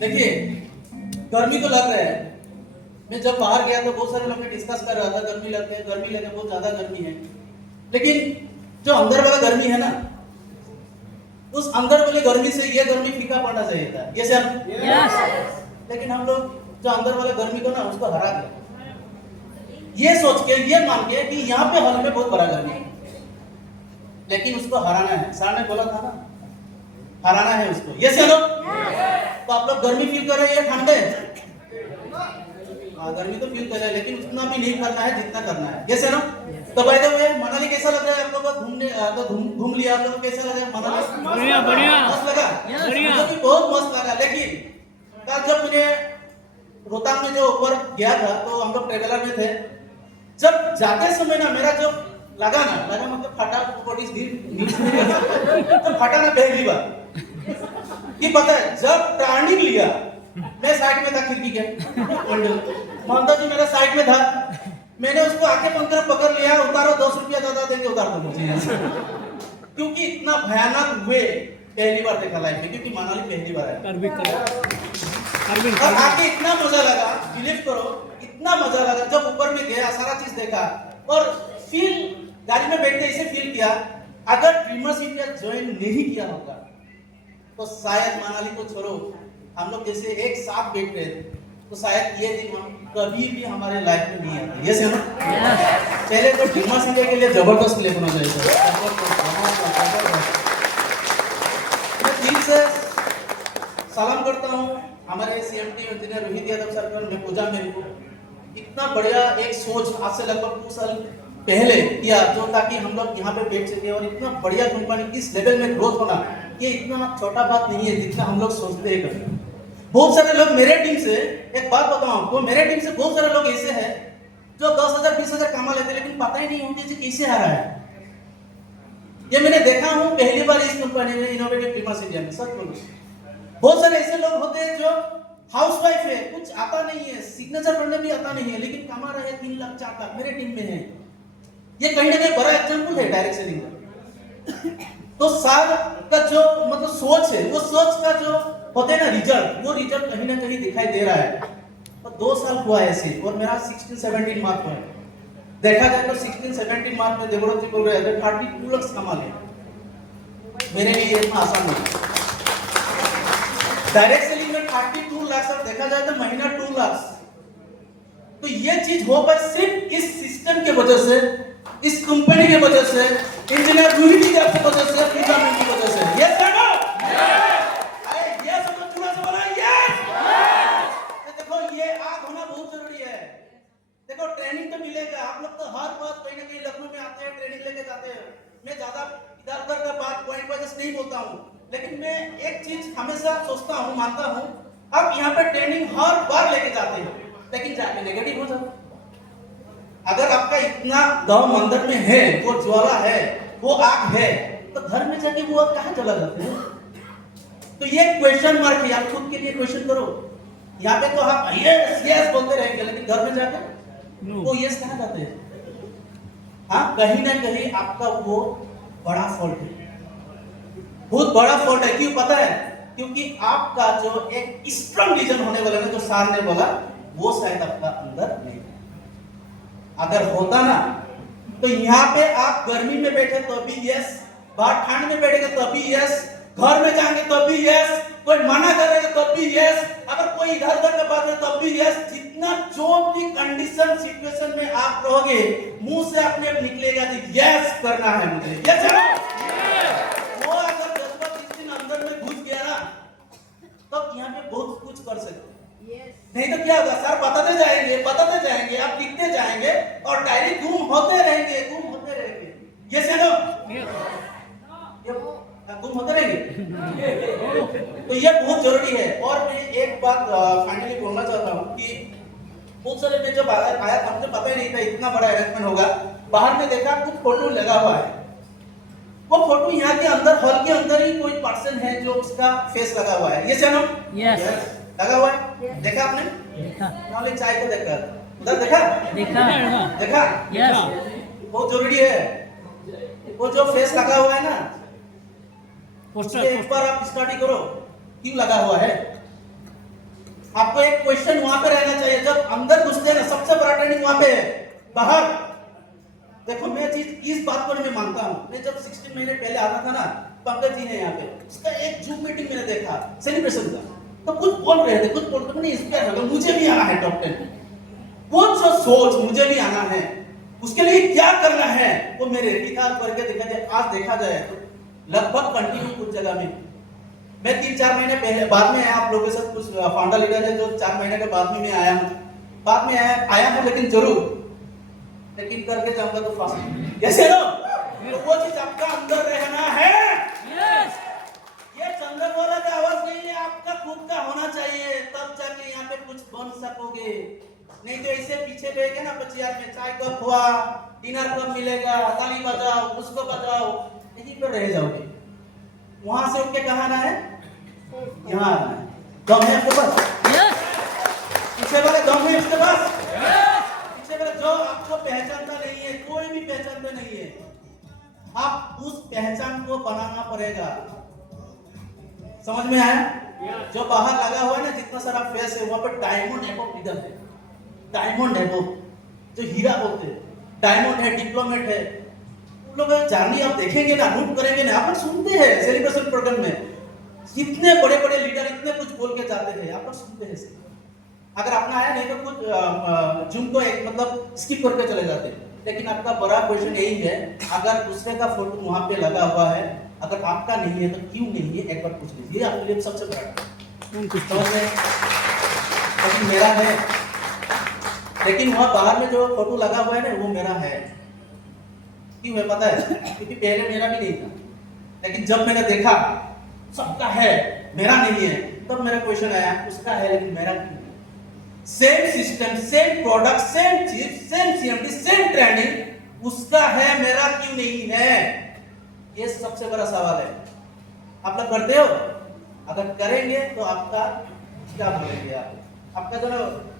देखिए, गर्मी तो लग रहा है। मैं जब बाहर गया तो बहुत सारे लोग ने डिस्कस कर रहा था गर्मी लगती है, गर्मी लगे, बहुत ज्यादा गर्मी है। लेकिन जो अंदर वाला गर्मी है ना, उस अंदर वाली गर्मी से ये गर्मी फीका पड़ना चाहिए था। ये सर लेकिन हम लोग जो अंदर वाला गर्मी को ना उसको हरा दिया, ये सोच के, ये मान के कि यहाँ पे हॉल में बहुत बड़ा गर्मी है, लेकिन उसको हराना है। सर ने बोला था ना, हराना है उसको। ये चलो तो आप लोग गर्मी फील कर रहे हैं, ठंडे? हाँ, गर्मी तो फील कर रहे हैं, लेकिन उतना भी नहीं करना है जितना करना है। ये चलो तो बाय द वे, मनाली कैसा लग रहा है आप लोगों को? घूमने तो घूम लिया आप लोग, कैसा लगा मनाली? बढ़िया बढ़िया मस्त लगा, बढ़िया। मुझे भी बहुत मस्त लगा। लेकिन कल जब मैंने रोहतांग में जो ऊपर गया था तो हम लोग ट्रेवलर में थे, जब जाते समय ना मेरा जो लगा मतलब फटा, तो फटा ना पहली बार कि पता है, जब टर्निंग लिया मैं साइड में था, खिड़की के ममता जी मेरा साइड में था, मैंने उसको आके पकड़ लिया, उतारो 10 रुपया ज्यादा देंगे, उतार दो मुझे। क्योंकि इतना भयानक हुए पहली बार देखा लाइफ में, क्योंकि मनाली पहली बार है। और आके इतना मजा लगा, बिलीव करो, इतना मजा लगा जब ऊपर में गया, सारा चीज देखा और फील, गाड़ी में बैठते इसे फील किया। अगर ड्रीमर्स इंडिया ज्वाइन नहीं किया होगा तो शायद मनाली को छोड़ो, हम लोग जैसे एक साथ बैठ रहे थे, तो शायद ये दिन हम कभी भी हमारे लाइफ में नहीं आते। ये सुनो, चलिए तो ड्रीमर्स इंडिया के लिए जबरदस्त क्लिप होना चाहिए। मैं दिल से सलाम करता हूँ हमारे CMT engineer Rohit Yadav sir को, मैं पूजा मेरे को इतना बढ़िया एक सोच आज से लगभग 2 साल पहले किया, जो ताकि हम लोग यहाँ पे बैठ सके और इतना बढ़िया कंपनी इस लेवल में ग्रोथ होना, ये इतना छोटा बात नहीं है जितना हम लोग सोचते हैं कभी। बहुत सारे लोग मेरे टीम से, एक बात बताऊं आपको, मेरे टीम से बहुत सारे लोग ऐसे हैं जो 10,000 20,000 कमा लेते, लेकिन पता ही नहीं होती कैसे आ रहा है। ये मैंने देखा हूं पहली बार इस कंपनी में, इनोवेटिव ड्रीमर्स इंडिया में। सच बोलो, बहुत सारे ऐसे लोग होते हैं जो हाउसवाइफ है, कुछ आता नहीं है, सिग्नेचर करने भी आता नहीं है, लेकिन कमा रहे 3 लाख 4 लाख, मेरे टीम में है। ये कहीं ना कहीं बड़ा एग्जाम्पल है डायरेक्ट सेलिंग का। तो साल का जो मतलब सोच है, वो सोच का जो होते हैं ना रिजल्ट, वो रिजल्ट कहीं ना कहीं दिखाई दे रहा है। और 2 साल हुआ है ऐसे, और मेरा 16-17 मार्क है। देखा जाए तो 16-17 मार्क में देवव्रत जी बोल रहे हैं 32 लाख कमा ले, मेरे लिए इतना आसान नहीं। डायरेक्ट सेलिंग में 32 लाख, सब देखा जाए तो महीना 2 लाख। तो ये चीज हो पाए सिर्फ इस सिस्टम के वजह से, इस कंपनी की वजह से, इंजीनियर रोहित जी की वजह से, पूजा मैम की वजह से। ये सुनो, अरे ये सब चूड़ा से बोला यस। देखो ये आग होना बहुत जरूरी है। देखो ट्रेनिंग तो मिलेगा, आप लोग तो हर बात कहीं ना कहीं लखनऊ में आते हैं, ट्रेनिंग लेके जाते हैं। मैं ज्यादा इधर उधर का बात पॉइंट वाइज नहीं बोलता हूँ, लेकिन मैं एक चीज हमेशा सोचता हूँ, मानता हूँ, आप यहाँ पे ट्रेनिंग हर बार लेके जाते हो, लेकिन जाके नेगेटिव हो जाता। अगर आपका इतना दम अंदर में है, वो ज्वाला है, वो आग है, तो घर में जाके वो आग कहाँ चला जाता है? तो ये क्वेश्चन मार्क है, आप खुद के लिए क्वेश्चन करो। यहाँ पे तो आप यस यस बोलते रहेंगे, लेकिन घर में जाकर वो यस कहाँ जाते हैं? हाँ, कहीं ना कहीं आपका वो बड़ा फॉल्ट है, बहुत बड़ा फॉल्ट है। क्यों पता है? क्योंकि आपका जो एक स्ट्रॉन्ग रीजन होने वाला है, जो सार ने बोला, वो शायद आपका अंदर नहीं। अगर होता ना तो यहाँ पे आप गर्मी में बैठे तो भी यस, बाहर ठंड में बैठेंगे तो भी यस, घर में जाएंगे तो भी यस, कोई मना करेगा तो भी यस, अगर कोई इधर उधर का बात है तो भी यस। जितना जो भी कंडीशन सिचुएशन में आप रहोगे, मुंह से अपने निकलेगा कि यस करना है मुझे, यस है ना? वो अगर जज्बा इस दिन अंदर में घुस गया ना, तब यहाँ पे बहुत कुछ कर सकते हैं। नहीं तो क्या होगा सर, बताते जाएंगे, आप लिखते जाएंगे और डायरी गुम होते रहेंगे। ये से नो गुम होते रहेंगे। तो ये बहुत जरूरी है। और मैं एक बात फाइनली बोलना चाहता हूँ कि बहुत सारे में जब आया था, मुझे पता ही नहीं था इतना बड़ा अरेंजमेंट होगा। बाहर में देखा कुछ फोटो लगा हुआ है, वो फोटो यहाँ के अंदर, हॉल के अंदर ही कोई पर्सन है जो उसका फेस लगा हुआ है। ये से नो यस लगा हुआ है, देखा आपने? देखा। नॉलेज चाय को देखा, उधर देखा यस, बहुत जरूरी है। वो जो फेस लगा हुआ है ना, उसके ऊपर आप स्टडी करो क्यों लगा हुआ है। आपको एक क्वेश्चन वहां पे रहना चाहिए, जब अंदर घुसते हैं ना सबसे बड़ा ट्रेनिंग वहां पे है। बाहर देखो, मैं चीज इस बात को मैं मानता हूं, मैं जब 16 महीने पहले आता था ना, पंकज जी ने यहाँ पे उसका एक जूम मीटिंग मैंने देखा सेलिब्रेशन का, तो कुछ बोल रहे थे, कुछ बोल रहे थे, इंस्पायर हो गया, मुझे भी आना है टॉप 10 में। वो जो सोच मुझे भी आना है, उसके लिए क्या करना है, वो मेरे इतिहास करके देखा जाए, आज देखा जाए तो लगभग कंटिन्यू कुछ जगह में मैं 3-4 महीने पहले बाद में आया आप लोगों के साथ, कुछ फाउंडर लीडर है जो 4 महीने के बाद में मैं आया हूँ, बाद में आया हूँ, लेकिन जरूर लेकिन करके जाऊंगा तो फास्ट कैसे ना, तो वो चीज आपका अंदर रहना है। ये चंद्रकोरा का आवाज नहीं है, आपका खुद का होना चाहिए, तब जाके यहाँ पे कुछ बन सकोगे। नहीं तो ऐसे पीछे बैठे ना बच्चियार में, चाय कब हुआ, डिनर कब मिलेगा, ताली बजाओ, उसको बजाओ, यहीं पर रह जाओगे। वहां से उठ के कहाँ आना है, यहाँ आना है। दम है आपके पास? पीछे वाले दम है इसके पास? पीछे वाले जो आपको पहचानता नहीं है, कोई भी पहचानता नहीं है, आप उस पहचान को बनाना पड़ेगा। समझ में आया? जो बाहर लगा हुआ है ना, जितना सारा फेस है वहां पर डायमंड है, वो इधर है डायमंड है, वो जो हीरा बोलते हैं, डायमंड है, डिप्लोमेट है, लोग जर्नी आप देखेंगे ना, नोट करेंगे ना, आप सुनते हैं सेलिब्रेशन प्रोग्राम में कितने बड़े बड़े लीडर इतने कुछ बोल के जाते हैं, आप सुनते हैं। अगर अपना आया नहीं तो कुछ जूम को एक मतलब स्किप करके चले जाते हैं। लेकिन आपका बड़ा क्वेश्चन यही है, अगर दूसरे का फोटो वहां पे लगा हुआ है, अगर आपका नहीं है तो क्यों नहीं है, एक बार पूछ लीजिए। आपके लिए सबसे बड़ा लेकिन मेरा है, लेकिन वहां बाहर में जो फोटो लगा हुआ है ना, वो मेरा है। क्यों है पता है? क्योंकि पहले मेरा भी नहीं था, लेकिन जब मैंने देखा सबका है मेरा नहीं है, तब मेरा क्वेश्चन आया, उसका है लेकिन मेरा नहीं है। Same system, same product, same चीज, सेम सीएमडी, सेम ट्रेनिंग, उसका है मेरा क्यों नहीं है? ये सबसे बड़ा सवाल है। आप लोग करते हो? अगर करेंगे तो आपका क्या बोलेंगे आप? आपका जो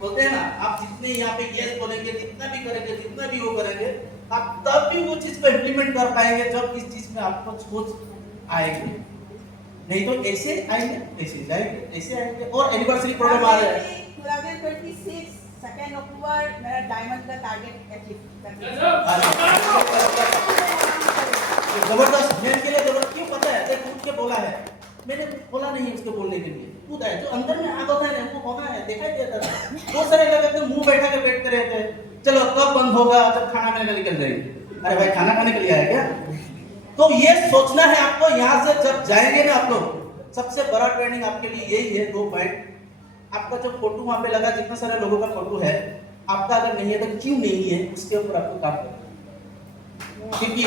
बोलते हैं ना, आप जितने यहाँ पे यस बोलेंगे, जितना भी करेंगे, जितना भी वो करेंगे, आप तब भी वो चीज को इम्प्लीमेंट कर पाएंगे जब इस चीज में आपको सोच आएगी। नहीं तो ऐसे आएंगे, ऐसे जाएंगे, ऐसे आएंगे। और एनिवर्सरी प्रोग्राम आ रहा है 2026 2 अक्टूबर, मेरा डायमंड का टारगेट अचीव करना जबरदस्त। मैं के लिए जबरदस्त क्यों पता है? देख उठ के बोला है, मैंने बोला नहीं उसको बोलने के लिए, खुद है जो अंदर में आग होता है वो होना है, देखा ही देता था। बहुत सारे लोग एकदम मुंह बैठा के बैठते रहते हैं, चलो कब बंद होगा, जब खाना खाने निकल जाएंगे। अरे भाई खाना खाने के लिए आया क्या? तो ये सोचना है आपको। यहाँ से जब जाएंगे ना आप लोग, सबसे बड़ा ट्रेनिंग आपके लिए यही है। 2 पॉइंट, आपका जो फोटो वहां पे लगा, जितना सारे लोगों का फोटो है, आपका अगर नहीं है तो क्यों नहीं है, उसके ऊपर आपको काम करना। क्योंकि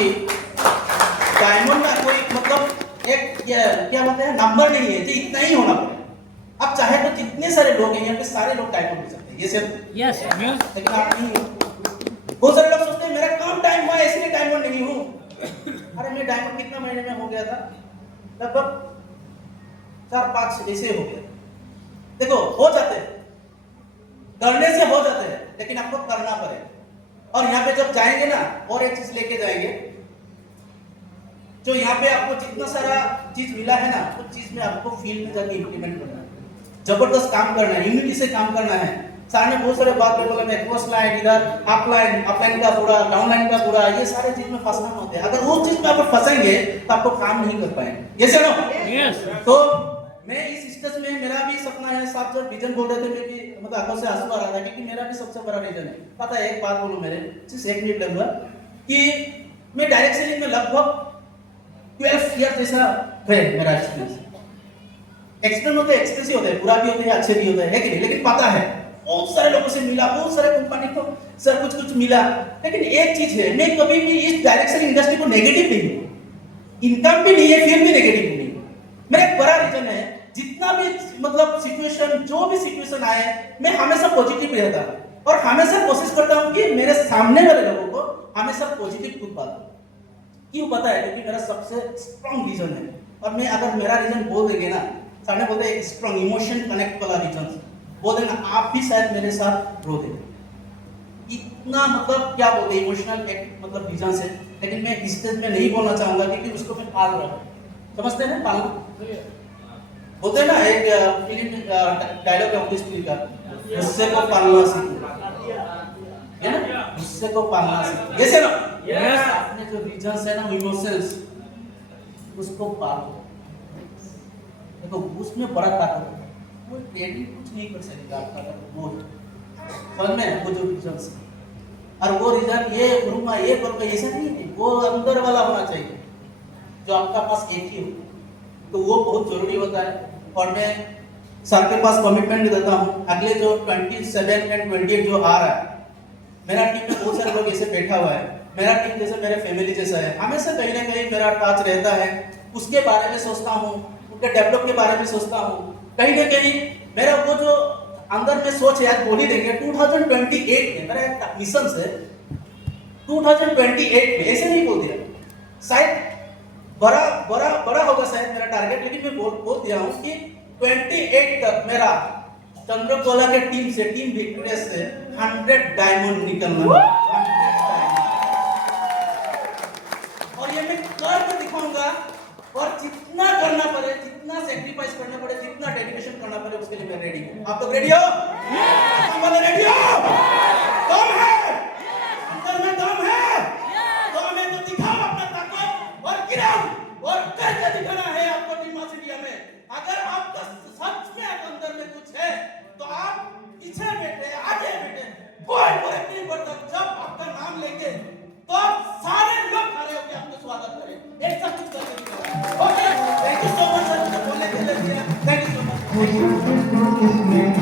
डायमंड का कोई मतलब एक क्या बोलते हैं नंबर नहीं है, जो इतना ही होना पड़ेगा। आप चाहे तो जितने सारे लोग हैं यहाँ पे, सारे लोग डायमंड हो सकते हैं, ये सिर्फ यस, लेकिन आप नहीं हो। बहुत सारे लोग सोचते हैं मेरा कम टाइम हुआ इसलिए डायमंड नहीं हूँ। अरे मैं डायमंड कितना महीने में हो गया था? लगभग 4-5 ऐसे हो गया। देखो हो जाते हैं, करने से हो जाते हैं, लेकिन आपको करना पड़ेगा। और यहाँ पे जब जाएंगे ना, और एक चीज लेके जाएंगे, जो यहाँ पे आपको जितना सारा चीज मिला है ना, उस चीज में आपको फील्ड में जाके इंप्लीमेंट करना है, जबरदस्त काम करना है, यूनिटी से काम करना है। सर ने बहुत सारे बात में बोला, नेटवर्क लाइन इधर, अपलाइन का पूरा, डाउनलाइन का पूरा, ये सारे चीज में फंसना होते हैं। अगर वो चीज में आप फंसेंगे तो आपको काम नहीं कर पाएंगे। Yes yes. तो मैं इस स्टेज में, मेरा भी सपना है, साथ जब विजन बोल रहे थे, मैं भी मतलब आंखों से आंसू आ रहा था, क्योंकि मेरा भी सबसे बड़ा विजन है। पता है, एक बात बोलूं मेरे, सिर्फ 1 मिनट लगूंगा, कि मैं डायरेक्ट सेलिंग में लगभग 12 ईयर जैसा है मेरा एक्सपीरियंस। एक्सपीरियंस होते हैं, एक्सपीरियंस होते हैं, बुरा भी होते हैं, अच्छे भी होते हैं, है कि नहीं? लेकिन पता है, बहुत सारे लोगों से मिला, बहुत सारे कंपनी को सर कुछ कुछ मिला, लेकिन एक चीज है, मैं कभी भी इस डायरेक्ट सेलिंग इंडस्ट्री को नेगेटिव नहीं हूं, इनकम भी नहीं है, फिर भी नेगेटिव नहीं। मेरा एक बड़ा रीजन है, जितना भी मतलब सिचुएशन, जो भी सिचुएशन आए, मैं हमेशा पॉजिटिव रहता हूं और हमेशा कोशिश करता हूं कि मेरे सामने वाले लोगों को हमेशा पॉजिटिव खुद बात। क्यों पता है? क्योंकि मेरा सबसे स्ट्रॉन्ग रीजन है। और मैं अगर मेरा रीजन बोल देंगे ना, सामने बोलते हैं एक स्ट्रॉन्ग इमोशन कनेक्ट वाला रीजन बोल देना, आप भी शायद मेरे साथ रो देंगे। इतना मतलब क्या बोलते हैं, इमोशनल एक मतलब रीजन है। लेकिन मैं इस स्टेज में नहीं बोलना चाहूंगा, क्योंकि उसको मैं पाल रहा हूँ। समझते हैं पालना? बोलते हैं ना एक फिल्म डायलॉग है उनकी स्त्री का, गुस्से को पालना सीखो, है ना, गुस्से को पालना सीखो, जैसे ना अपने जो रीजंस है ना, इमोशंस, उसको पालो। देखो उसमें बड़ा ताकत है, वो ट्रेनिंग कुछ नहीं कर सकता आपका, वो समझ में, वो जो रीजंस है, और वो रीजन ये गुरुमा ये करके ऐसा नहीं है, वो अंदर वाला होना चाहिए जो आपका पास एक ही हो, तो वो बहुत जरूरी होता है। और मैं सर के पास कमिटमेंट देता हूँ, अगले जो 27 एंड 28 जो आ रहा है, मेरा टीम में बहुत सारे लोग ऐसे बैठा हुआ है, मेरा टीम जैसे मेरे फैमिली जैसा है, हमेशा कहीं ना कहीं मेरा टच रहता है, उसके बारे में सोचता हूँ, उनके डेवलप के बारे में सोचता हूँ, कहीं ना कहीं मेरा वो जो अंदर में सोच है, आज बोल ही देंगे 2028 में मेरा एक मिशन है, 2028 में ऐसे नहीं बोल दिया, शायद बड़ा बड़ा बड़ा होगा शायद मेरा टारगेट, लेकिन मैं बोल दिया हूँ कि 28 तक मेरा चंद्रकोला के टीम से, टीम विक्टोरिया से 100 डायमंड निकलना है, 100 डायमंड। और ये मैं कर दिखाऊंगा, और जितना करना पड़े, जितना सेक्रीफाइस करना पड़े, जितना डेडिकेशन करना पड़े, उसके लिए मैं रेडी हूँ। आप लोग रेडी हो? रेडी हो? दम है अंदर में, दम है तो हमें तो दिखाओ अपना ताकत, और गिराओ और करके दिखाना है आपको टीम इंडिया में। अगर आपका सच में अंदर में कुछ है तो आप पीछे बैठे, आगे बैठे, कोई